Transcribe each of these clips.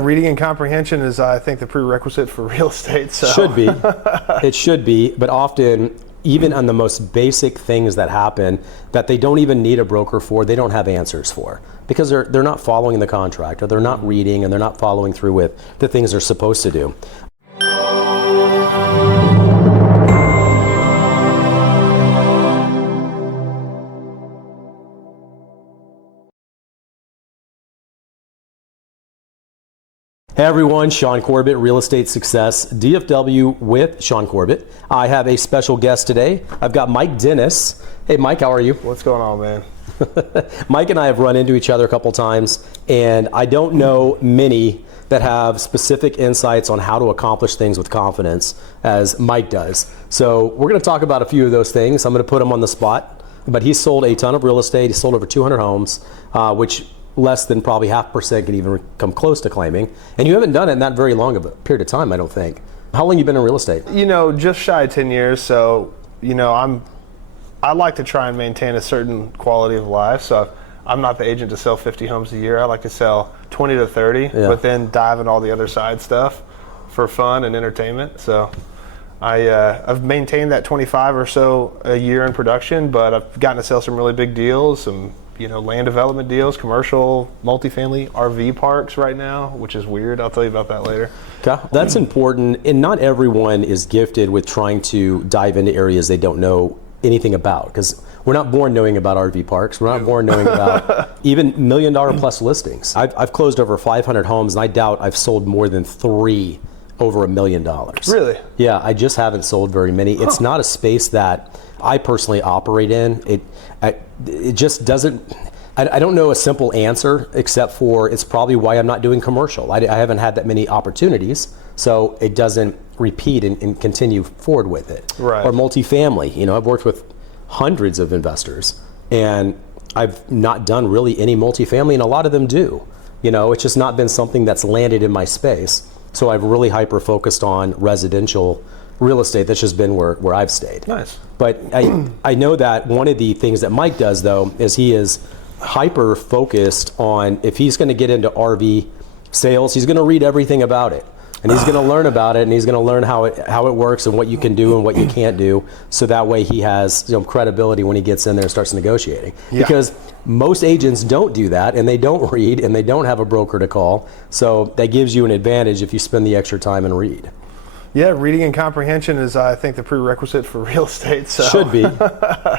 Reading and comprehension is, I think, the prerequisite for real estate. So. Should be. It should be, but often, even on the most basic things that happen that they don't even need a broker for, they don't have answers for, because they're not following the contract, or they're not reading, and they're not following through with the things they're supposed to do. Hey everyone, Shaune Corbett, Real Estate Success, DFW with Shaune Corbett. I have a special guest today. I've got Mike Dennis. Hey Mike, how are you? What's going on, man? Mike and I have run into each other a couple times, and I don't know many that have specific insights on how to accomplish things with confidence as Mike does. So we're going to talk about a few of those things. I'm going to put him on the spot, but he's sold a ton of real estate. He's sold over 200 homes, which less than probably 0.5% could even come close to claiming. And you haven't done it in that very long of a period of time, I don't think. How long have you been in real estate? Just shy of 10 years. So, I like to try and maintain a certain quality of life. So I'm not the agent to sell 50 homes a year. I like to sell 20 to 30, but then dive into all the other side stuff for fun and entertainment. So I've maintained that 25 or so a year in production, but I've gotten to sell some really big deals, some land development deals, commercial, multifamily, RV parks right now, which is weird. I'll tell you about that later. Okay. That's important, and not everyone is gifted with trying to dive into areas they don't know anything about, because we're not born knowing about RV parks. We're not born knowing about even $1 million plus listings. I've closed over 500 homes, and I doubt I've sold more than 3 over $1 million. Really? Yeah, I just haven't sold very many. It's not a space that I personally operate in. It just doesn't, I don't know a simple answer, except for it's probably why I'm not doing commercial. I haven't had that many opportunities, so it doesn't repeat and continue forward with it. Right. Or multifamily. I've worked with hundreds of investors, and I've not done really any multifamily, and a lot of them do. It's just not been something that's landed in my space. So I've really hyper-focused on residential real estate. That's just been where I've stayed. Nice. But I know that one of the things that Mike does, though, is he is hyper-focused on, if he's going to get into RV sales, he's going to read everything about it. And he's going to learn about it, and he's going to learn how it works and what you can do and what you can't do, so that way he has credibility when he gets in there and starts negotiating. Yeah. Because most agents don't do that, and they don't read, and they don't have a broker to call. So that gives you an advantage if you spend the extra time and read. Yeah, reading and comprehension is, I think, the prerequisite for real estate. So. Should be.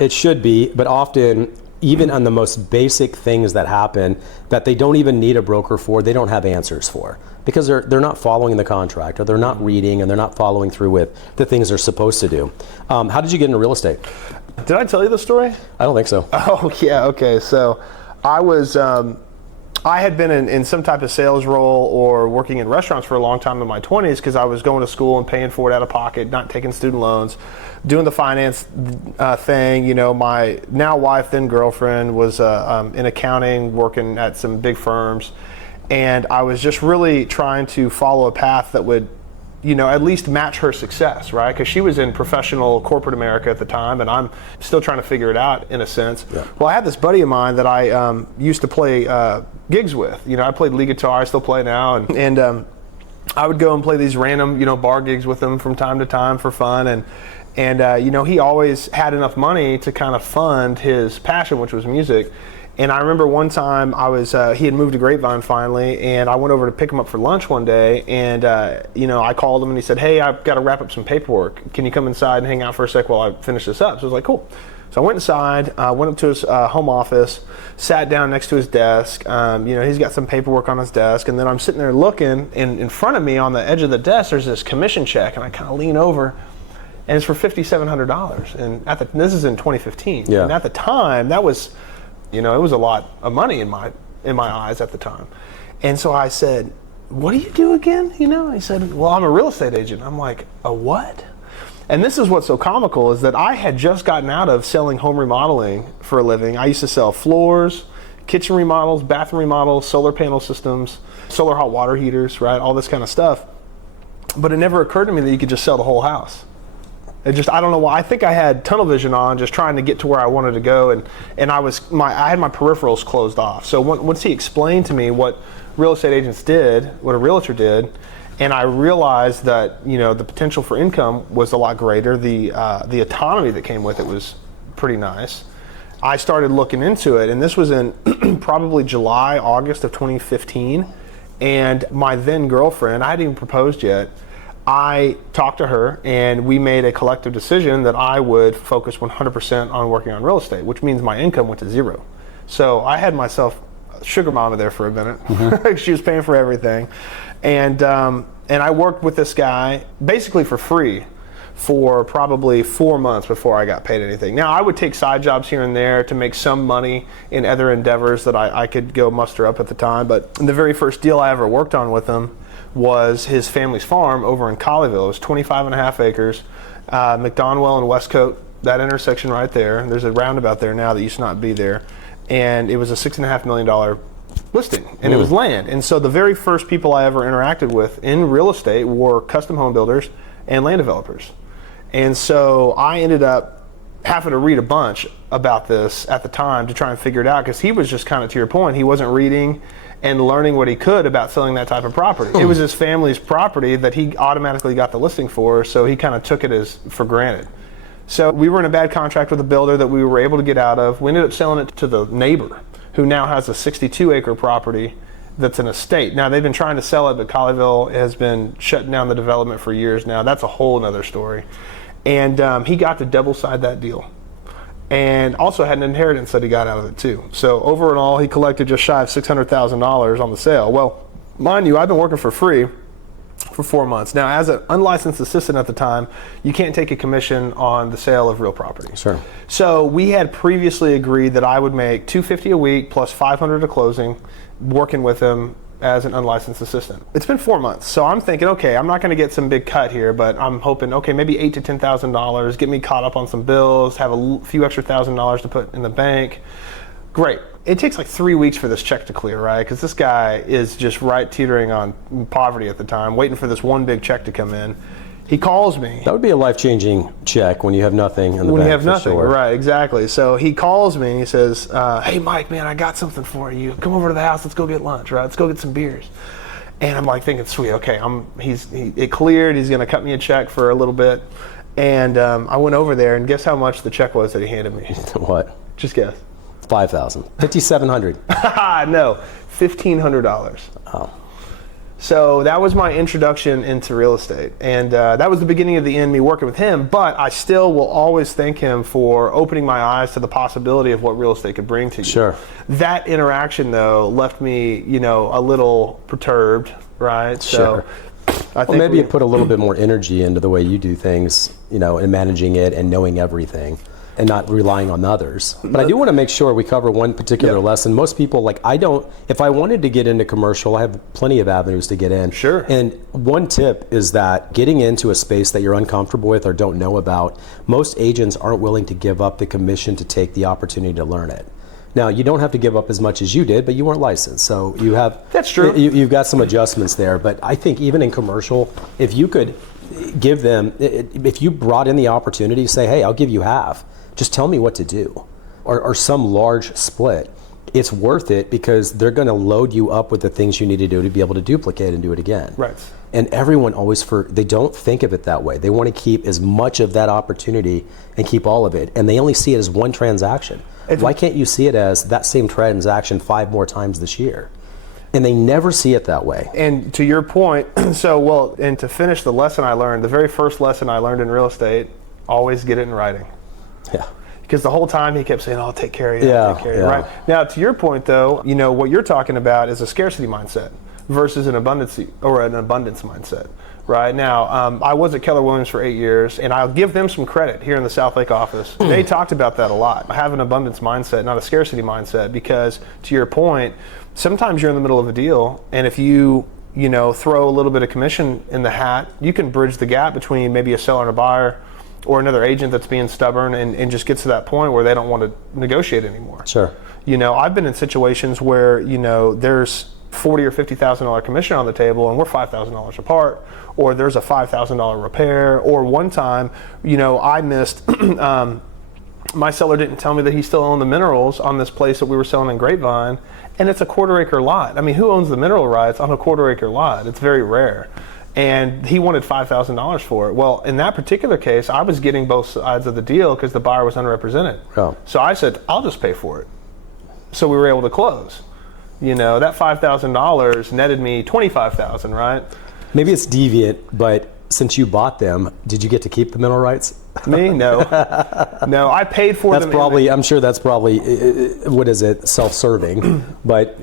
It should be, but often, even on the most basic things that happen that they don't even need a broker for, they don't have answers for, because they're not following the contract, or they're not reading, and they're not following through with the things they're supposed to do. How did you get into real estate? Did I tell you the story? I don't think so. Oh, yeah, okay. So I had been in some type of sales role or working in restaurants for a long time in my 20s, because I was going to school and paying for it out of pocket, not taking student loans, doing the finance thing. My now wife, then girlfriend, was in accounting, working at some big firms. And I was just really trying to follow a path that would, at least match her success, right? Because she was in professional corporate America at the time, and I'm still trying to figure it out in a sense. Yeah. Well, I had this buddy of mine that I used to play gigs with. I played lead guitar, I still play now, and I would go and play these random, bar gigs with him from time to time for fun, and he always had enough money to kind of fund his passion, which was music. And I remember one time he had moved to Grapevine finally, and I went over to pick him up for lunch one day, and I called him and he said, "Hey, I've got to wrap up some paperwork. Can you come inside and hang out for a sec while I finish this up?" So I was like, cool. So I went inside, went up to his home office, sat down next to his desk. He's got some paperwork on his desk, and then I'm sitting there looking, and in front of me on the edge of the desk, there's this commission check, and I kind of lean over, and it's for $5,700. And this is in 2015. Yeah. And at the time, that was, it was a lot of money in my eyes at the time. And so I said, "What do you do again?" He said, "Well, I'm a real estate agent." I'm like, "A what?" And this is what's so comical, is that I had just gotten out of selling home remodeling for a living. I used to sell floors, kitchen remodels, bathroom remodels, solar panel systems, solar hot water heaters, right? All this kind of stuff. But it never occurred to me that you could just sell the whole house. I don't know why. I think I had tunnel vision on, just trying to get to where I wanted to go, and I had my peripherals closed off. So once he explained to me what real estate agents did, what a realtor did, and I realized that the potential for income was a lot greater. The autonomy that came with it was pretty nice. I started looking into it, and this was in probably July, August of 2015. And my then girlfriend, I hadn't even proposed yet. I talked to her, and we made a collective decision that I would focus 100% on working on real estate, which means my income went to zero. So I had myself sugar mama there for a minute. Mm-hmm. She was paying for everything, and I worked with this guy basically for free for probably 4 months before I got paid anything. Now, I would take side jobs here and there to make some money in other endeavors that I could go muster up at the time, but the very first deal I ever worked on with him was his family's farm over in Colleyville. It was 25 and a half acres, McDonwell and Westcote, that intersection right there. There's a roundabout there now that used to not be there. And it was a $6.5 million listing, and it was land. And so the very first people I ever interacted with in real estate were custom home builders and land developers. And so I ended up having to read a bunch about this at the time to try and figure it out, because he was just kind of, to your point, he wasn't reading and learning what he could about selling that type of property. It was his family's property that he automatically got the listing for, so he kind of took it as for granted. So we were in a bad contract with a builder that we were able to get out of. We ended up selling it to the neighbor, who now has a 62-acre property that's an estate. Now, they've been trying to sell it, but Colleyville has been shutting down the development for years now. That's a whole other story. And he got to double side that deal, and also had an inheritance that he got out of it too. So over and all, he collected just shy of $600,000 on the sale. Well, mind you, I've been working for free for 4 months. Now, as an unlicensed assistant at the time, you can't take a commission on the sale of real property. Sure. So we had previously agreed that I would make $250 a week plus $500 a closing, working with him as an unlicensed assistant. It's been 4 months, so I'm thinking, okay, I'm not going to get some big cut here, but I'm hoping, okay, maybe $8,000 to $10,000, get me caught up on some bills, have a few extra $1,000 to put in the bank. Great. It takes like 3 weeks for this check to clear, right? Because this guy is just right teetering on poverty at the time, waiting for this one big check to come in. He calls me. That would be a life-changing check when you have nothing in the bank. When you have nothing, sure. Right, exactly. So he calls me and he says, hey, Mike, man, I got something for you. Come over to the house. Let's go get lunch, right? Let's go get some beers. And I'm like thinking, sweet, okay, it cleared. He's going to cut me a check for a little bit. And I went over there, and guess how much the check was that he handed me? What? Just guess. $5,000. $5,700. No, $1,500. Oh. So that was my introduction into real estate, and that was the beginning of the end, me working with him, but I still will always thank him for opening my eyes to the possibility of what real estate could bring to you. Sure. That interaction, though, left me, a little perturbed, right? Sure. So I think maybe you put a little bit more energy into the way you do things, and managing it and knowing everything, and not relying on others. But I do want to make sure we cover one particular lesson. Most people, if I wanted to get into commercial, I have plenty of avenues to get in. Sure. And one tip is that getting into a space that you're uncomfortable with or don't know about, most agents aren't willing to give up the commission to take the opportunity to learn it. Now, you don't have to give up as much as you did, but you weren't licensed. So you have... That's true. You've got some adjustments there. But I think even in commercial, if you could give them, if you brought in the opportunity, say, hey, I'll give you half. Just tell me what to do, or some large split. It's worth it because they're going to load you up with the things you need to do to be able to duplicate and do it again. Right. And everyone always, they don't think of it that way. They want to keep as much of that opportunity and keep all of it. And they only see it as one transaction. Why can't you see it as that same transaction 5 more times this year? And they never see it that way. And to your point, and to finish the lesson I learned, the very first lesson I learned in real estate, always get it in writing. Yeah. Because the whole time he kept saying, I'll take care of you, I'll take care of you, right? Now, to your point, though, what you're talking about is a scarcity mindset versus an abundance mindset, right? Now, I was at Keller Williams for 8 years, and I'll give them some credit here in the South Lake office. They talked about that a lot. I have an abundance mindset, not a scarcity mindset, because to your point, sometimes you're in the middle of a deal, and if you throw a little bit of commission in the hat, you can bridge the gap between maybe a seller and a buyer, or another agent that's being stubborn and just gets to that point where they don't want to negotiate anymore. Sure. I've been in situations where, there's $40,000 or $50,000 commission on the table, and we're $5,000 apart, or there's a $5,000 repair, or one time, I missed. My seller didn't tell me that he still owned the minerals on this place that we were selling in Grapevine, and it's a 1/4 acre lot. I mean, who owns the mineral rights on a 1/4 acre lot? It's very rare. And he wanted $5,000 for it. Well, in that particular case, I was getting both sides of the deal because the buyer was underrepresented. Oh. So I said, I'll just pay for it. So we were able to close. That $5,000 netted me $25,000, right? Maybe it's deviant, but since you bought them, did you get to keep the mineral rights? Me? No. No, I paid for them. I'm sure that's probably, what is it, self-serving. But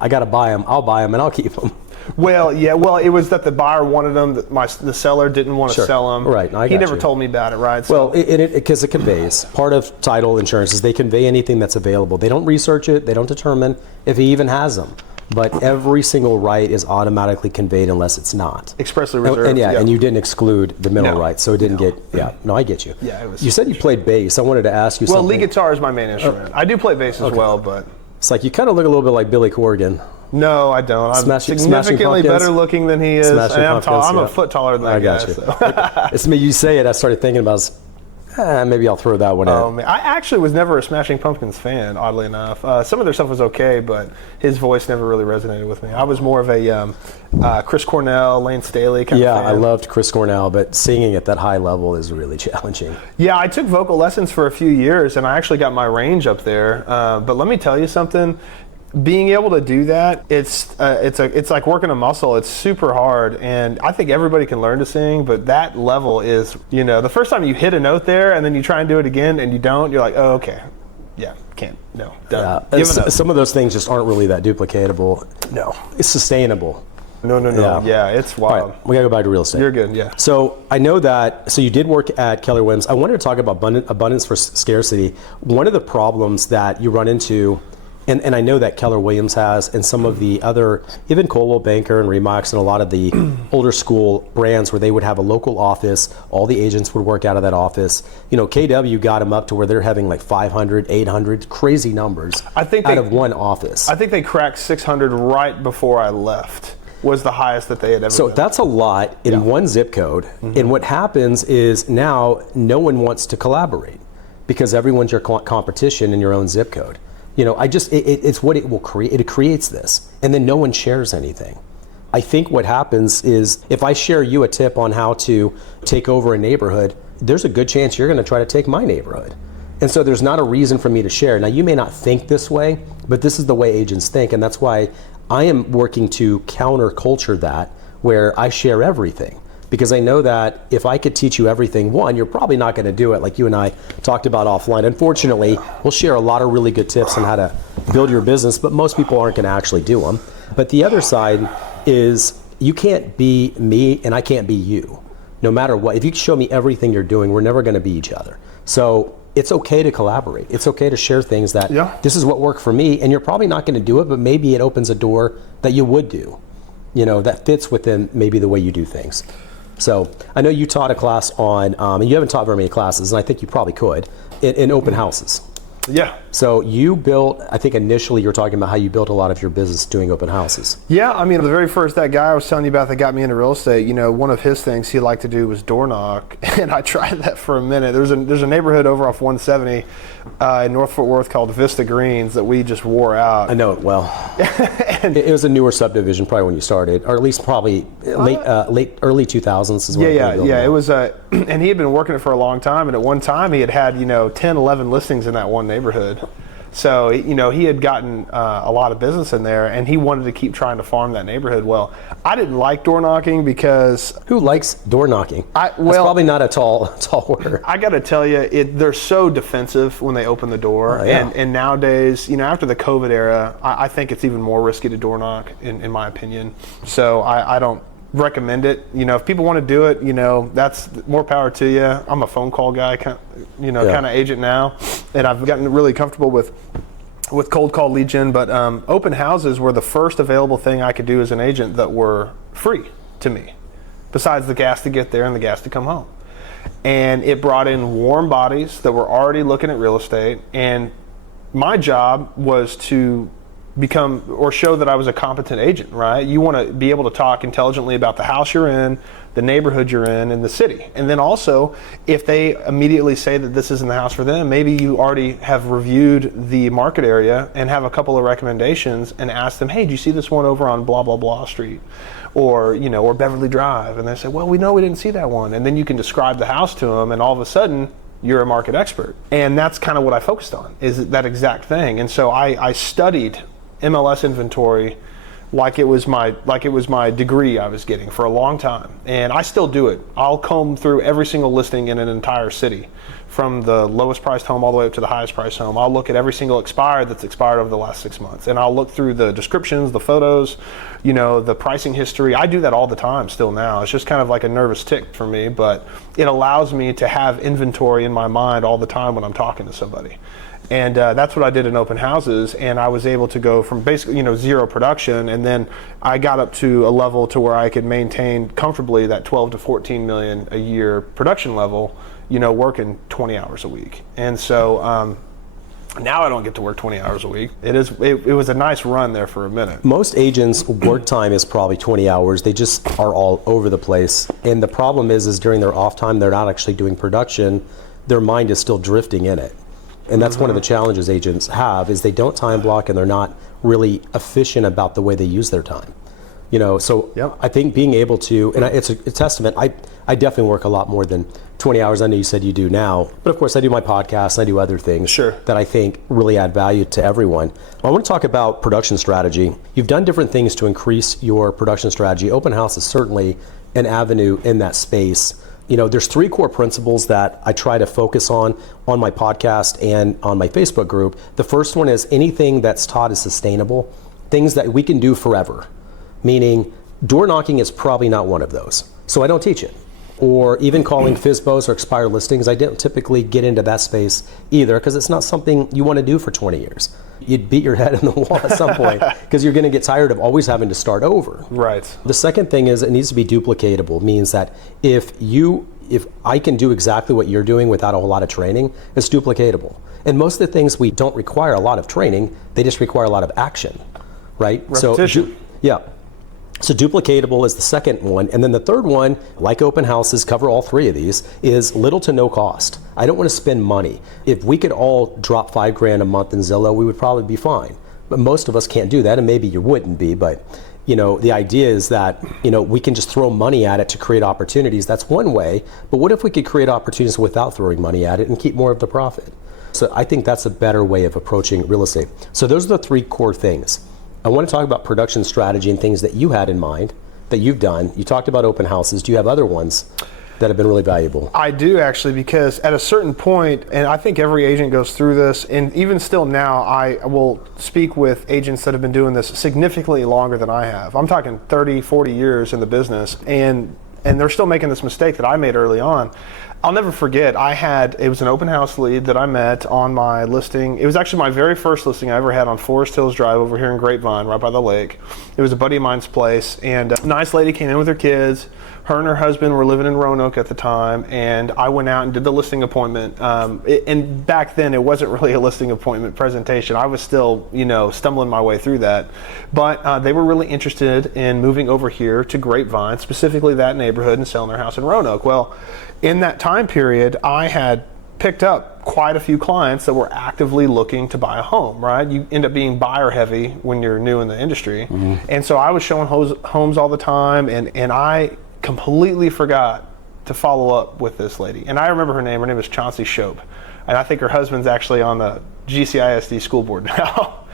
I got to buy them, I'll buy them, and I'll keep them. Well, yeah. Well, it was that the buyer wanted them. The seller didn't want to sell them. Right. He never told me about it. Right. So. Well, because it conveys. Part of title insurance is they convey anything that's available. They don't research it. They don't determine if he even has them. But every single right is automatically conveyed unless it's not. Expressly reserved. And you didn't exclude the mineral rights, so it didn't get. Yeah. No, I get you. Yeah. It was. You said you played bass. I wanted to ask you something. Well, lead guitar is my main instrument. I do play bass as well, but it's like you kind of look a little bit like Billy Corgan. No, I don't. I'm significantly better looking than he is. And I'm tall. I'm a foot taller than that guy. I got you. It's me. You say it. I started thinking about. Maybe I'll throw that one in. Oh man, I actually was never a Smashing Pumpkins fan. Oddly enough, some of their stuff was okay, but his voice never really resonated with me. I was more of a Chris Cornell, Lane Staley kind of fan. Yeah, I loved Chris Cornell, but singing at that high level is really challenging. Yeah, I took vocal lessons for a few years, and I actually got my range up there. But let me tell you something. Being able to do that, it's like working a muscle. It's super hard, and I think everybody can learn to sing, but that level is, the first time you hit a note there and then you try and do it again and you don't, you're like, oh, okay, yeah, can't, no, done. Some of those things just aren't really that duplicatable. No. It's sustainable. No, yeah, it's wild. All right, we gotta go back to real estate. You're good, yeah. So I know that, so you did work at Keller Williams. I wanted to talk about abundance for scarcity. One of the problems that you run into, and I know that Keller Williams has, and some of the other, even Coldwell Banker and Remax and a lot of the older school brands where they would have a local office, all the agents would work out of that office. KW got them up to where they're having like 500, 800, crazy numbers out of one office. I think they cracked 600 right before I left. Was the highest that they had ever done. That's a lot in one zip code. Mm-hmm. And what happens is now no one wants to collaborate because everyone's your competition in your own zip code. It's what it will create. It creates this, and then no one shares anything. I think what happens is if I share you a tip on how to take over a neighborhood, there's a good chance you're going to try to take my neighborhood. And so there's not a reason for me to share. Now, you may not think this way, but this is the way agents think, and that's why I am working to counter culture that, where I share everything. Because I know that if I could teach you everything, one, you're probably not going to do it like you and I talked about offline. Unfortunately, we'll share a lot of really good tips on how to build your business, but most people aren't going to actually do them. But the other side is you can't be me and I can't be you. No matter what, if you show me everything you're doing, we're never going to be each other. So it's okay to collaborate. It's okay to share things that this is what worked for me, and you're probably not going to do it, but maybe it opens a door that you would do, that fits within maybe the way you do things. So I know you taught a class on, and you haven't taught very many classes, and I think you probably could, in open houses. Yeah. So you built, I think initially you were talking about how you built a lot of your business doing open houses. Yeah, I mean, the very first, that guy I was telling you about that got me into real estate, one of his things he liked to do was door knock, and I tried that for a minute. There's a neighborhood over off 170 in North Fort Worth called Vista Greens that we just wore out. I know it well. And it was a newer subdivision probably when you started, or at least probably early 2000s is when Yeah, it was, and he had been working it for a long time, and at one time he had 10, 11 listings in that one neighborhood. So, he had gotten a lot of business in there, and he wanted to keep trying to farm that neighborhood. Well, I didn't like door knocking because... Who likes door knocking? That's probably not a tall word. I got to tell you, they're so defensive when they open the door. And nowadays, after the COVID era, I think it's even more risky to door knock, in my opinion. So I don't recommend it. If people want to do it, that's more power to you. I'm a phone call guy, kind of agent now, and I've gotten really comfortable with cold call lead gen. But open houses were the first available thing I could do as an agent that were free to me, besides the gas to get there and the gas to come home. And it brought in warm bodies that were already looking at real estate, and my job was to become or show that I was a competent agent, right? You want to be able to talk intelligently about the house you're in, the neighborhood you're in, and the city. And then also, if they immediately say that this isn't the house for them, maybe you already have reviewed the market area and have a couple of recommendations and ask them, hey, do you see this one over on blah, blah, blah street? Or, or Beverly Drive. And they say, well, we didn't see that one. And then you can describe the house to them, and all of a sudden, you're a market expert. And that's kind of what I focused on, is that exact thing. And so I studied MLS inventory like it was my degree I was getting for a long time. And I still do it. I'll comb through every single listing in an entire city, from the lowest priced home all the way up to the highest priced home. I'll look at every single expired that's expired over the last 6 months. And I'll look through the descriptions, the photos, the pricing history. I do that all the time still now. It's just kind of like a nervous tick for me, but it allows me to have inventory in my mind all the time when I'm talking to somebody. And that's what I did in open houses, and I was able to go from basically zero production, and then I got up to a level to where I could maintain comfortably that 12 to 14 million a year production level, working 20 hours a week. And so now I don't get to work 20 hours a week. It was a nice run there for a minute. Most agents' work time is probably 20 hours. They just are all over the place. And the problem is during their off time, they're not actually doing production. Their mind is still drifting in it. And that's one of the challenges agents have, is they don't time block and they're not really efficient about the way they use their time. So yep. I think being able to, and it's a testament, I definitely work a lot more than 20 hours. I know you said you do now, but of course I do my podcast and I do other things that I think really add value to everyone. I want to talk about production strategy. You've done different things to increase your production strategy. Open house is certainly an avenue in that space. There's 3 core principles that I try to focus on my podcast and on my Facebook group. The first one is anything that's taught is sustainable, things that we can do forever, meaning door knocking is probably not one of those. So I don't teach it. Or even calling FSBOs or expired listings, I don't typically get into that space either, because it's not something you want to do for 20 years. You'd beat your head in the wall at some point because you're going to get tired of always having to start over. Right. The second thing is it needs to be duplicatable, means that if I can do exactly what you're doing without a whole lot of training, it's duplicatable. And most of the things we don't require a lot of training, they just require a lot of action, right? Repetition. So duplicatable is the second one. And then the third one, like open houses, cover all 3 of these, is little to no cost. I don't want to spend money. If we could all drop $5,000 a month in Zillow, we would probably be fine. But most of us can't do that, and maybe you wouldn't be. But the idea is that we can just throw money at it to create opportunities. That's one way. But what if we could create opportunities without throwing money at it and keep more of the profit? So I think that's a better way of approaching real estate. So those are the 3 core things. I want to talk about production strategy and things that you had in mind, that you've done. You talked about open houses. Do you have other ones that have been really valuable? I do, actually, because at a certain point, and I think every agent goes through this, and even still now, I will speak with agents that have been doing this significantly longer than I have. I'm talking 30, 40 years in the business, and they're still making this mistake that I made early on. I'll never forget, it was an open house lead that I met on my listing. It was actually my very first listing I ever had on Forest Hills Drive over here in Grapevine, right by the lake. It was a buddy of mine's place, and a nice lady came in with her kids. Her and her husband were living in Roanoke at the time, and I went out and did the listing appointment. And back then, it wasn't really a listing appointment presentation. I was still, stumbling my way through that. But they were really interested in moving over here to Grapevine, specifically that neighborhood, and selling their house in Roanoke. Well, in that time period, I had picked up quite a few clients that were actively looking to buy a home, right? You end up being buyer heavy when you're new in the industry. Mm-hmm. And so I was showing homes all the time, and I completely forgot to follow up with this lady. And I remember her name. Her name is Chauncey Shope. And I think her husband's actually on the GCISD school board now.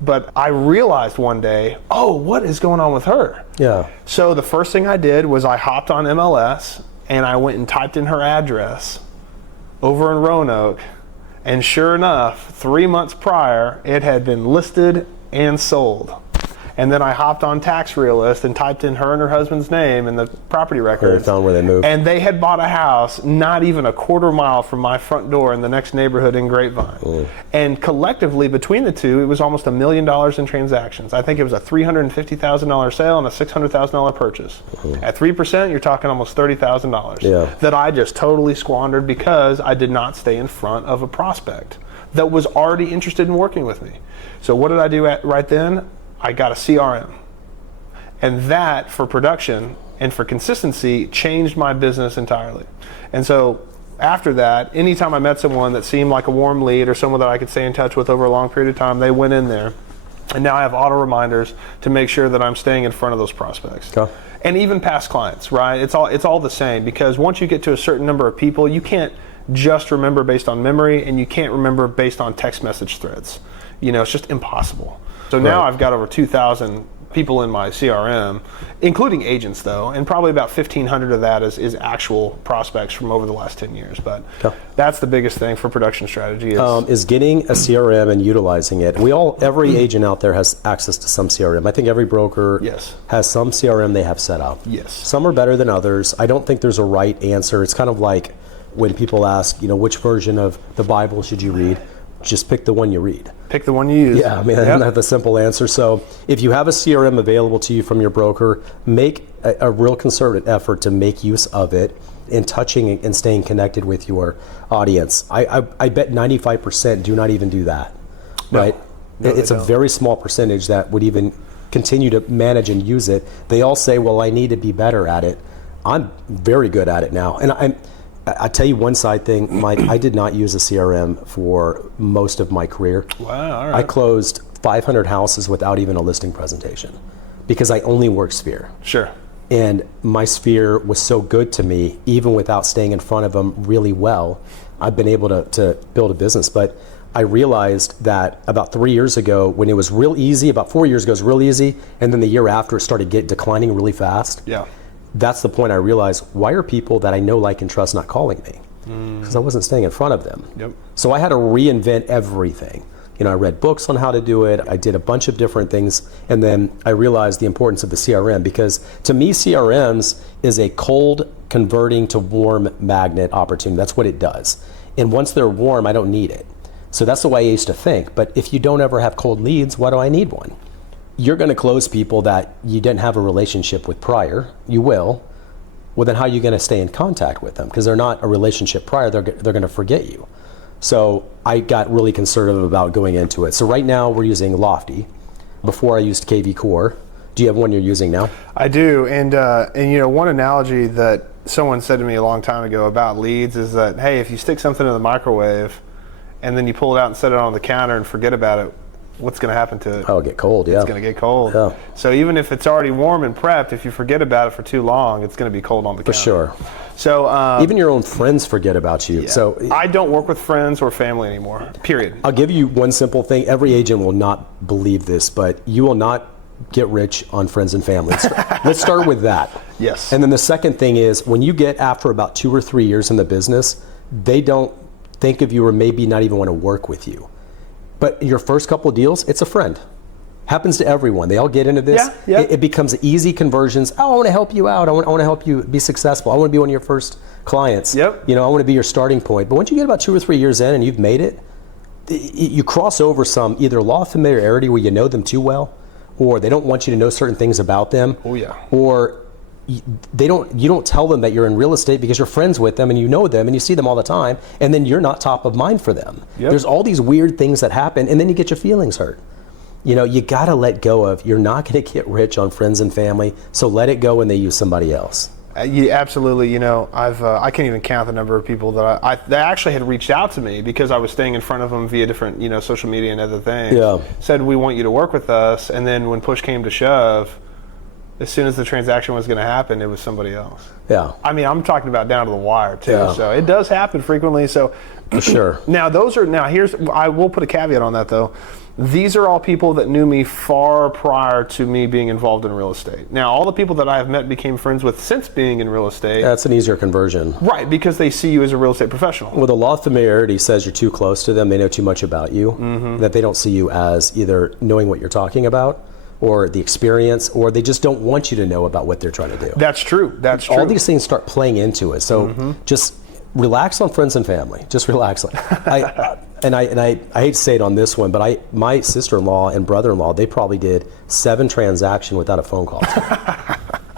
But I realized one day, what is going on with her? Yeah. So the first thing I did was I hopped on MLS and I went and typed in her address over in Roanoke. And sure enough, 3 months prior, it had been listed and sold. And then I hopped on Tax Realist and typed in her and her husband's name in the property records. Found where they moved. And they had bought a house not even a quarter mile from my front door in the next neighborhood in Grapevine. And collectively, between the two, it was almost $1 million in transactions. I think it was a $350,000 sale and a $600,000 purchase. At 3%, you're talking almost $30,000 that I just totally squandered because I did not stay in front of a prospect. that was already interested in working with me. So what did I do right then? I got a CRM. And that, for production and for consistency, changed my business entirely. And so after that, anytime I met someone that seemed like a warm lead or someone that I could stay in touch with over a long period of time, they went in there. And now I have auto reminders to make sure that I'm staying in front of those prospects. Okay. And even past clients, right? It's all the same, because once you get to a certain number of people, you can't just remember based on memory, and you can't remember based on text message threads. It's just impossible. So now I've got over 2,000 people in my CRM, including agents though, and probably about 1,500 of that is actual prospects from over the last 10 years. But that's the biggest thing for production strategy is getting a CRM and utilizing it. Every agent out there has access to some CRM. I think every broker has some CRM they have set up. Yes. Some are better than others. I don't think there's a right answer. It's kind of like when people ask, which version of the Bible should you read? Just pick the one you read. Pick the one you use. Yeah, I mean, that's the simple answer. So if you have a CRM available to you from your broker, make a real concerted effort to make use of it in touching and staying connected with your audience. I bet 95% do not even do that, right? No, it's a very small percentage that would even continue to manage and use it. They all say, well, I need to be better at it. I'm very good at it now. And I'll tell you one side thing, Mike. I did not use a CRM for most of my career. Wow, all right. I closed 500 houses without even a listing presentation because I only work Sphere. Sure. And my Sphere was so good to me, even without staying in front of them really well, I've been able to build a business. But I realized that about 3 years ago, when it was real easy, about 4 years ago it was real easy, and then the year after it started declining really fast. Yeah. That's the point I realized, why are people that I know, like, and trust not calling me? Because I wasn't staying in front of them. Yep. So I had to reinvent everything. I read books on how to do it. I did a bunch of different things. And then I realized the importance of the CRM, because to me, CRMs is a cold converting to warm magnet opportunity. That's what it does. And once they're warm, I don't need it. So that's the way I used to think. But if you don't ever have cold leads, why do I need one? You're going to close people that you didn't have a relationship with prior. You will. Well, then how are you going to stay in contact with them? Because they're not a relationship prior. They're going to forget you. So I got really conservative about going into it. So right now we're using Lofty. Before I used KV Core. Do you have one you're using now? I do. And one analogy that someone said to me a long time ago about leads is that, hey, if you stick something in the microwave and then you pull it out and set it on the counter and forget about it, what's going to happen to it? Oh, it'll get cold, yeah. It's going to get cold. Yeah. So even if it's already warm and prepped, if you forget about it for too long, it's going to be cold on the counter. For sure. So even your own friends forget about you. Yeah. So I don't work with friends or family anymore, period. I'll give you one simple thing. Every agent will not believe this, but you will not get rich on friends and family. Let's start with that. Yes. And then the second thing is, when you get after about 2 or 3 years in the business, they don't think of you or maybe not even want to work with you. But your first couple of deals, it's a friend. Happens to everyone. They all get into this. Yeah. It becomes easy conversions. Oh, I want to help you out. I want to help you be successful. I want to be one of your first clients. Yep. I want to be your starting point. But once you get about 2 or 3 years in and you've made it, you cross over some either law of familiarity where you know them too well, or they don't want you to know certain things about them. Oh yeah. Or you don't tell them that you're in real estate because you're friends with them and you know them and you see them all the time, and then you're not top of mind for them. Yep. There's all these weird things that happen, and then you get your feelings hurt. You got to let go of, you're not going to get rich on friends and family, so let it go and they use somebody else. Absolutely. I can't even count the number of people that that actually had reached out to me because I was staying in front of them via different, social media and other things. Yeah. Said, we want you to work with us, and then when push came to shove, as soon as the transaction was going to happen, it was somebody else. Yeah. I mean, I'm talking about down to the wire too. Yeah. So it does happen frequently. So for sure. Now I will put a caveat on that though. These are all people that knew me far prior to me being involved in real estate. Now, all the people that I have met, became friends with since being in real estate. That's an easier conversion. Right, because they see you as a real estate professional. Well, the law of familiarity says you're too close to them, they know too much about you, that they don't see you as either knowing what you're talking about, or the experience, or they just don't want you to know about what they're trying to do. That's true. That's true. All these things start playing into it. So just relax on friends and family. Just relax. I hate to say it on this one, but my sister-in-law and brother-in-law, they probably did 7 transactions without a phone call.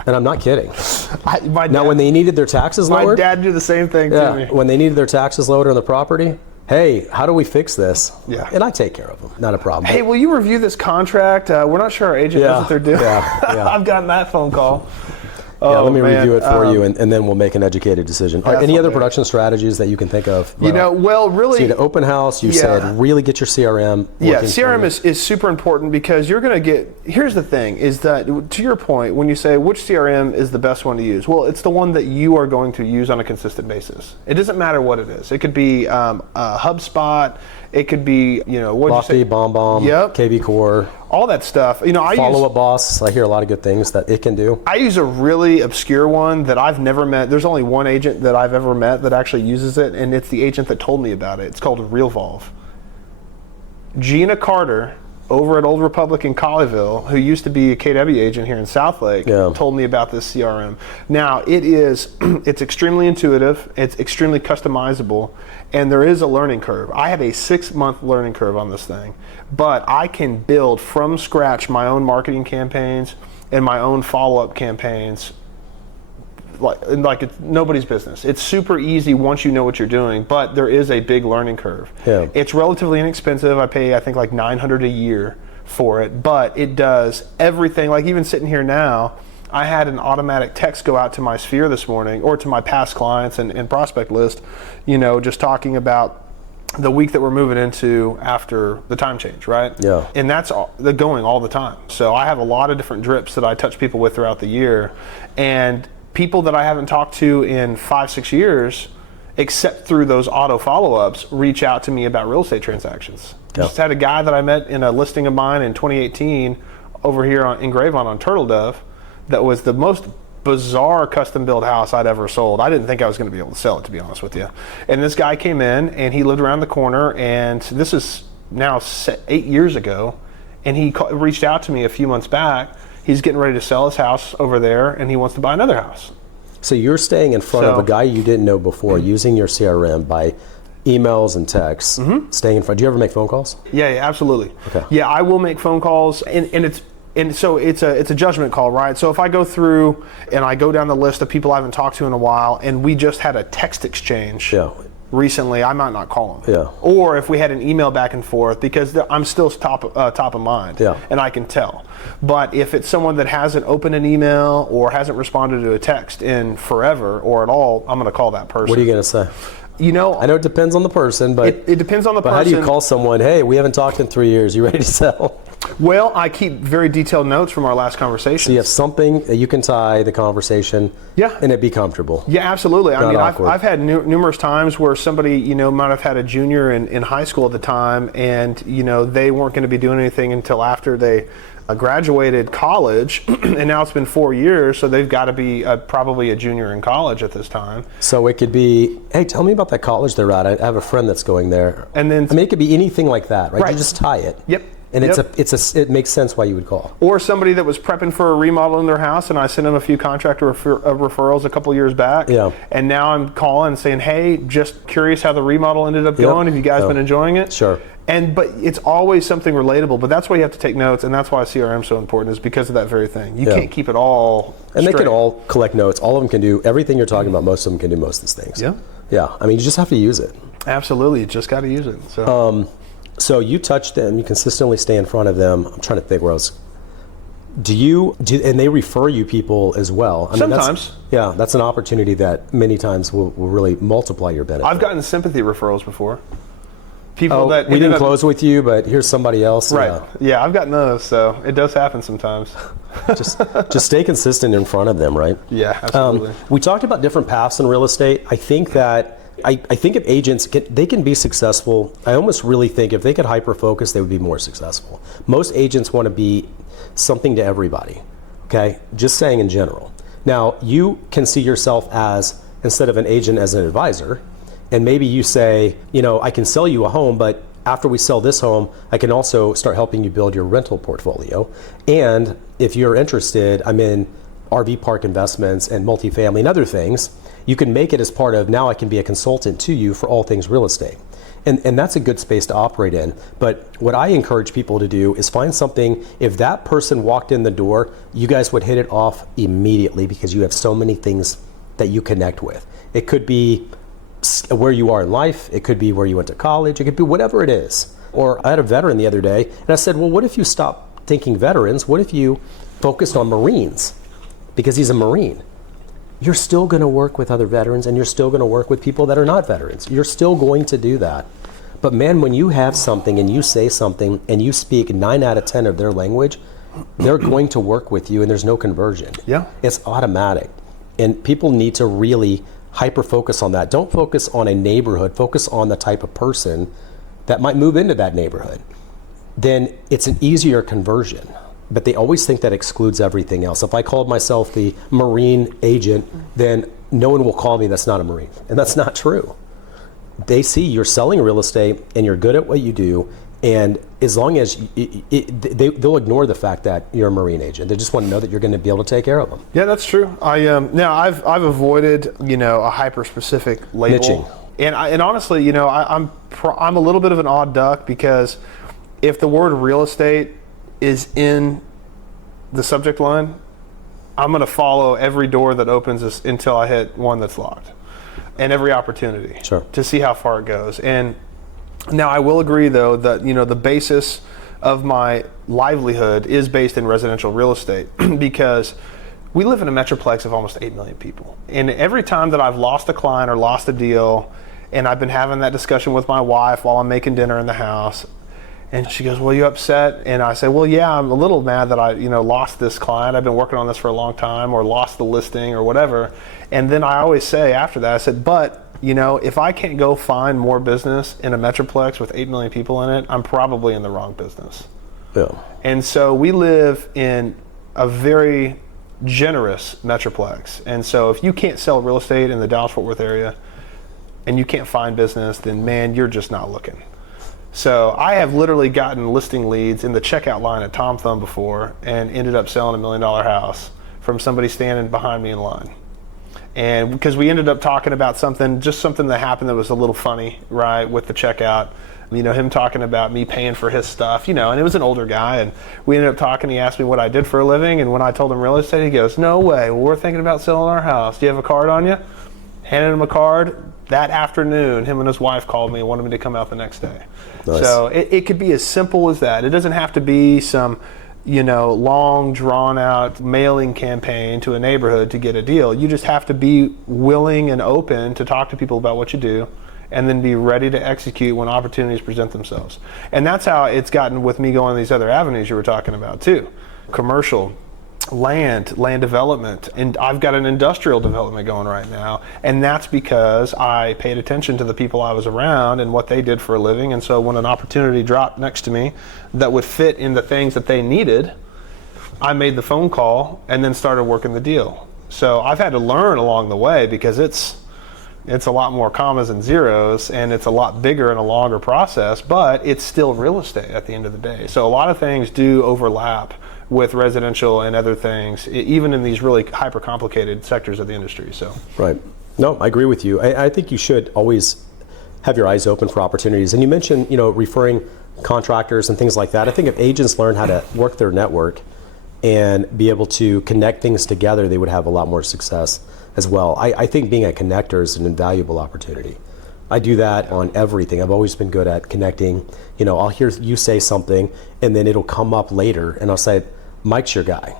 And I'm not kidding. When they needed their taxes lowered. My dad did the same thing to me. When they needed their taxes lowered on the property, hey, how do we fix this? Yeah. And I take care of them. Not a problem. Hey, will you review this contract? We're not sure our agent knows what they're doing. Yeah. I've gotten that phone call. Yeah, let me man. review it for you, and then we'll make an educated decision. Any other production strategies that you can think of? Really... So you had an open house, you said really get your CRM working. Yeah, CRM is super important because you're going to get... Here's the thing, is that, to your point, when you say which CRM is the best one to use, well, it's the one that you are going to use on a consistent basis. It doesn't matter what it is. It could be HubSpot, it could be, Lofty, BombBomb, Yep. KV Core. All that stuff. Follow-Up Boss. I hear a lot of good things that it can do. I use a really obscure one that I've never met. There's only one agent that I've ever met that actually uses it, and it's the agent that told me about it. It's called RealVolve. Gina Carter over at Old Republic in Colleyville, who used to be a KW agent here in Southlake, told me about this CRM. Now, it's extremely intuitive, it's extremely customizable, and there is a learning curve. I have a 6-month learning curve on this thing, but I can build from scratch my own marketing campaigns and my own follow-up campaigns like it's nobody's business. It's super easy once you know what you're doing, but there is a big learning curve. Yeah. It's relatively inexpensive. I pay, I think, like $900 a year for it, but it does everything. Like even sitting here now, I had an automatic text go out to my sphere this morning, or to my past clients and prospect list, just talking about the week that we're moving into after the time change, right? Yeah. And that's going all the time. So I have a lot of different drips that I touch people with throughout the year, and people that I haven't talked to in 5-6 years, except through those auto follow-ups, reach out to me about real estate transactions. Yep. Just had a guy that I met in a listing of mine in 2018 over here in Gravon on Turtle Dove that was the most bizarre custom built house I'd ever sold. I didn't think I was going to be able to sell it, to be honest with you. And this guy came in, and he lived around the corner, and this is now 8 years ago, and he reached out to me a few months back. He's getting ready to sell his house over there, and he wants to buy another house. So you're staying in front of a guy you didn't know before, using your CRM by emails and texts, staying in front. Do you ever make phone calls? Yeah, absolutely. Okay. Yeah, I will make phone calls, and so it's a judgment call, right? So if I go through and I go down the list of people I haven't talked to in a while, and we just had a text exchange recently, I might not call them. Yeah. Or if we had an email back and forth, because I'm still top of mind, and I can tell. But if it's someone that hasn't opened an email or hasn't responded to a text in forever or at all, I'm going to call that person. What are you going to say? I know it depends on the person, but it depends on the person. How do you call someone, hey, we haven't talked in 3 years, you ready to sell? Well, I keep very detailed notes from our last conversation. So you have something that you can tie the conversation, and it be comfortable. Yeah, absolutely. I mean, awkward. I've had numerous times where somebody, might have had a junior in high school at the time, and, they weren't going to be doing anything until after they graduated college, and now it's been 4 years, so they've got to be probably a junior in college at this time. So it could be, hey, tell me about that college they're at. I have a friend that's going there. And then, it could be anything like that, right? You just tie it. Yep. And it makes sense why you would call. Or somebody that was prepping for a remodel in their house, and I sent them a few contractor referrals a couple years back. Yeah. And now I'm calling and saying, hey, just curious how the remodel ended up going. Have you guys been enjoying it? Sure. But it's always something relatable. But that's why you have to take notes, and that's why CRM is so important, is because of that very thing. You can't keep it all And straight. they can all collect notes. All of them can do everything you're talking about. Most of them can do most of these things. Yeah. Yeah. I mean, you just have to use it. Absolutely. You just got to use it. So you touch them, you consistently stay in front of them. I'm trying to think where else. And they refer you people as well. I mean, sometimes. That's an opportunity that many times will really multiply your benefit. I've gotten sympathy referrals before. People that we didn't close with you, but here's somebody else. Right. Yeah, I've gotten those, so it does happen sometimes. just stay consistent in front of them, right? Yeah, absolutely. We talked about different paths in real estate. I think that I think if agents they can be successful, I almost really think if they could hyper-focus, they would be more successful. Most agents want to be something to everybody, okay? Just saying in general. Now, you can see yourself as, instead of an agent, as an advisor, and maybe you say, I can sell you a home, but after we sell this home, I can also start helping you build your rental portfolio. And if you're interested, I'm in RV park investments and multifamily and other things. You can make it as part of, now I can be a consultant to you for all things real estate. And that's a good space to operate in. But what I encourage people to do is find something, if that person walked in the door, you guys would hit it off immediately because you have so many things that you connect with. It could be where you are in life. It could be where you went to college. It could be whatever it is. Or I had a veteran the other day, and I said, well, what if you stop thinking veterans? What if you focused on Marines? Because he's a Marine. You're still going to work with other veterans, and you're still going to work with people that are not veterans. You're still going to do that. But man, when you have something and you say something and you speak 9 out of 10 of their language, they're going to work with you, and there's no conversion. Yeah. It's automatic. And people need to really hyper-focus on that. Don't focus on a neighborhood. Focus on the type of person that might move into that neighborhood. Then it's an easier conversion. But they always think that excludes everything else. If I called myself the Marine agent, then no one will call me that's not a Marine. And that's not true. They see you're selling real estate and you're good at what you do. And as long as they'll ignore the fact that you're a Marine agent. They just want to know that you're going to be able to take care of them. Yeah, that's true. Now I've avoided a hyper specific label. Niching. And honestly, I'm a little bit of an odd duck, because if the word real estate is in the subject line, I'm going to follow every door that opens until I hit one that's locked, and every opportunity to see how far it goes. And now I will agree, though, that the basis of my livelihood is based in residential real estate because we live in a metroplex of almost 8 million people. And every time that I've lost a client or lost a deal, and I've been having that discussion with my wife while I'm making dinner in the house, and she goes, well, you upset? And I say, well, yeah, I'm a little mad that I lost this client. I've been working on this for a long time, or lost the listing or whatever. And then I always say after that, I said, but if I can't go find more business in a metroplex with 8 million people in it, I'm probably in the wrong business. Yeah. And so we live in a very generous metroplex. And so if you can't sell real estate in the Dallas-Fort Worth area and you can't find business, then man, you're just not looking. So I have literally gotten listing leads in the checkout line at Tom Thumb before and ended up selling $1 million house from somebody standing behind me in line. And because we ended up talking about something that happened that was a little funny, right, with the checkout. Him talking about me paying for his stuff, and it was an older guy, and we ended up talking. He asked me what I did for a living, and when I told him real estate, he goes, no way, well, we're thinking about selling our house. Do you have a card on you? Handed him a card. That afternoon, him and his wife called me and wanted me to come out the next day. Nice. So it could be as simple as that. It doesn't have to be some, long, drawn-out mailing campaign to a neighborhood to get a deal. You just have to be willing and open to talk to people about what you do, and then be ready to execute when opportunities present themselves. And that's how it's gotten with me going these other avenues you were talking about too. Commercial, land development, and I've got an industrial development going right now, and that's because I paid attention to the people I was around and what they did for a living. And so when an opportunity dropped next to me that would fit in the things that they needed, I made the phone call and then started working the deal. So I've had to learn along the way, because it's a lot more commas and zeros, and it's a lot bigger and a longer process, but it's still real estate at the end of the day. So a lot of things do overlap with residential and other things, even in these really hyper complicated sectors of the industry. So right. No, I agree with you. I think you should always have your eyes open for opportunities. And you mentioned, referring contractors and things like that. I think if agents learn how to work their network and be able to connect things together, they would have a lot more success as well. I think being a connector is an invaluable opportunity. I do that on everything. I've always been good at connecting. I'll hear you say something, and then it'll come up later, and I'll say, Mike's your guy.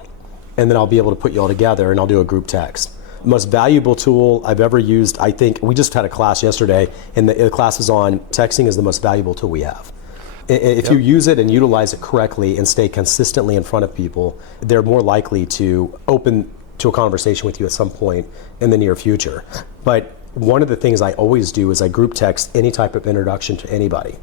And then I'll be able to put you all together, and I'll do a group text. Most valuable tool I've ever used, I think, we just had a class yesterday, and the class is on texting is the most valuable tool we have. If you use it and utilize it correctly and stay consistently in front of people, they're more likely to open to a conversation with you at some point in the near future. But one of the things I always do is I group text any type of introduction to anybody.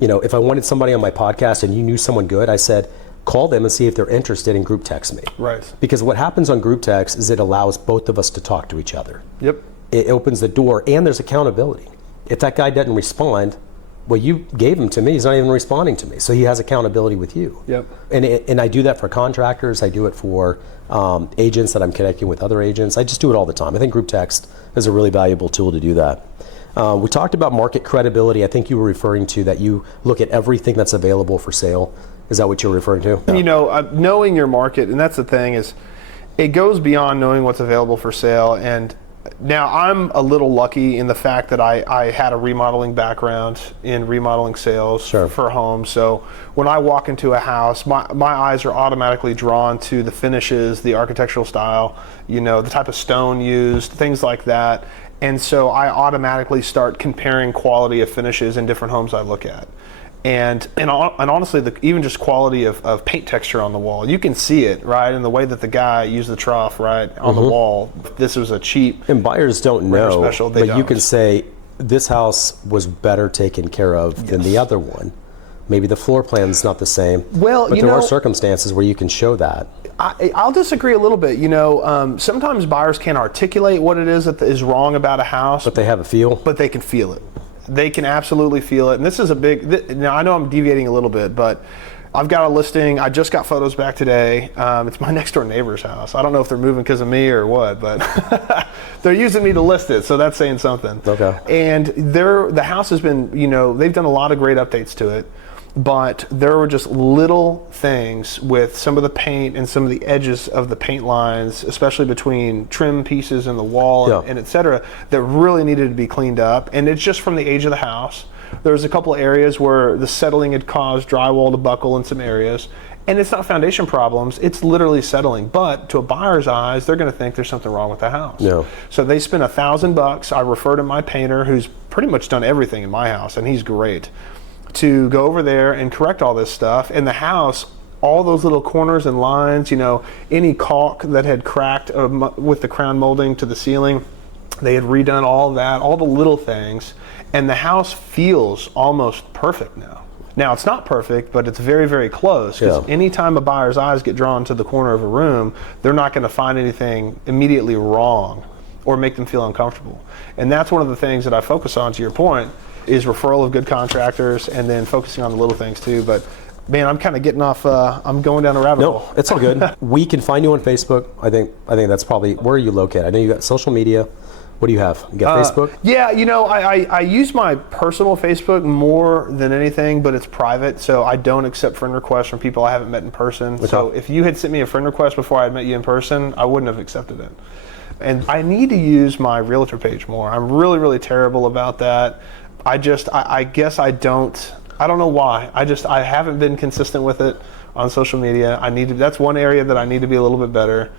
If I wanted somebody on my podcast and you knew someone good, I said, call them and see if they're interested in group text me. Right. Because what happens on group text is it allows both of us to talk to each other. Yep. It opens the door, and there's accountability. If that guy doesn't respond, well, you gave him to me, he's not even responding to me. So he has accountability with you. Yep. And I do that for contractors. I do it for agents that I'm connecting with other agents. I just do it all the time. I think group text is a really valuable tool to do that. We talked about market credibility. I think you were referring to that you look at everything that's available for sale. Is that what you're referring to? Knowing your market, and that's the thing, is it goes beyond knowing what's available for sale. And Now, I'm a little lucky in the fact that I had a remodeling background in remodeling sales for homes. So when I walk into a house, my eyes are automatically drawn to the finishes, the architectural style, the type of stone used, things like that. And so I automatically start comparing quality of finishes in different homes I look at. And honestly, even just quality of paint texture on the wall, you can see it, right? And the way that the guy used the trough, right, on the wall. This was a cheap. And buyers don't know, special, but you can say, this house was better taken care of than the other one. Maybe the floor plan's not the same. Well, but there are circumstances where you can show that. I'll disagree a little bit. Sometimes buyers can't articulate what it is that is wrong about a house. But they have a feel. But they can feel it. They can absolutely feel it. And this is now I know I'm deviating a little bit, but I've got a listing. I just got photos back today. It's my next door neighbor's house. I don't know if they're moving because of me or what, but they're using me to list it, so that's saying something. Okay. And the house has been, they've done a lot of great updates to it, but there were just little things with some of the paint and some of the edges of the paint lines, especially between trim pieces in the wall and et cetera, that really needed to be cleaned up. And it's just from the age of the house. There was a couple of areas where the settling had caused drywall to buckle in some areas. And it's not foundation problems, it's literally settling. But to a buyer's eyes, they're gonna think there's something wrong with the house. No. So they spent $1,000. I refer to my painter, who's pretty much done everything in my house, and he's great, to go over there and correct all this stuff. In the house, all those little corners and lines, any caulk that had cracked with the crown molding to the ceiling, they had redone all that, all the little things, and the house feels almost perfect now. Now, it's not perfect, but it's very, very close, because anytime a buyer's eyes get drawn to the corner of a room, they're not going to find anything immediately wrong or make them feel uncomfortable. And that's one of the things that I focus on, to your point, is referral of good contractors, and then focusing on the little things too. But man, I'm kind of getting off, I'm going down a rabbit hole. No, it's all good. We can find you on Facebook. I think that's probably, where are you located? I know you got social media. What do you have? You got Facebook? Yeah, I use my personal Facebook more than anything, but it's private, so I don't accept friend requests from people I haven't met in person. Okay. So if you had sent me a friend request before I had met you in person, I wouldn't have accepted it. And I need to use my realtor page more. I'm really, really terrible about that. I guess I don't know why. I haven't been consistent with it on social media. That's one area that I need to be a little bit better.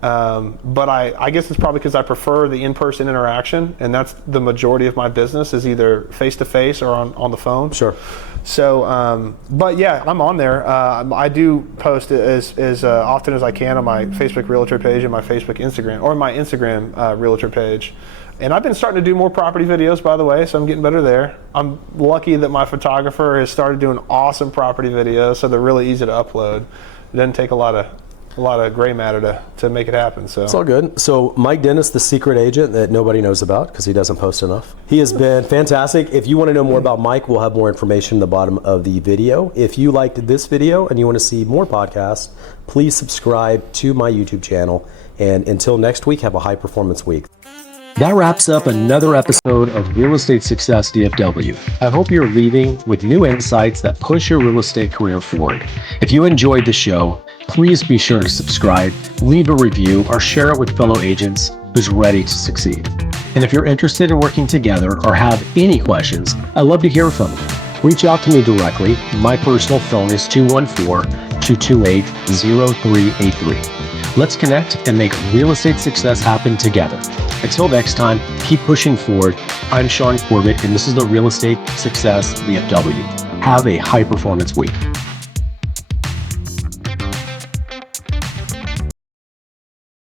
But I guess it's probably because I prefer the in-person interaction, and that's the majority of my business, is either face-to-face or on the phone. Sure. So, but yeah, I'm on there. I do post as often as I can on my Facebook realtor page and my Facebook Instagram, or my Instagram realtor page. And I've been starting to do more property videos, by the way, so I'm getting better there. I'm lucky that my photographer has started doing awesome property videos, so they're really easy to upload. It doesn't take a lot of gray matter to make it happen. So it's all good. So Mike Dennis, the secret agent that nobody knows about because he doesn't post enough. He has been fantastic. If you want to know more about Mike, we'll have more information in the bottom of the video. If you liked this video and you want to see more podcasts, please subscribe to my YouTube channel. And until next week, have a high performance week. That wraps up another episode of Real Estate Success DFW. I hope you're leaving with new insights that push your real estate career forward. If you enjoyed the show, please be sure to subscribe, leave a review, or share it with fellow agents who's ready to succeed. And if you're interested in working together or have any questions, I'd love to hear from you. Reach out to me directly. My personal phone is 214-228-0383. Let's connect and make real estate success happen together. Until next time, keep pushing forward. I'm Shaune Corbett, and this is the Real Estate Success DFW. Have a high performance week.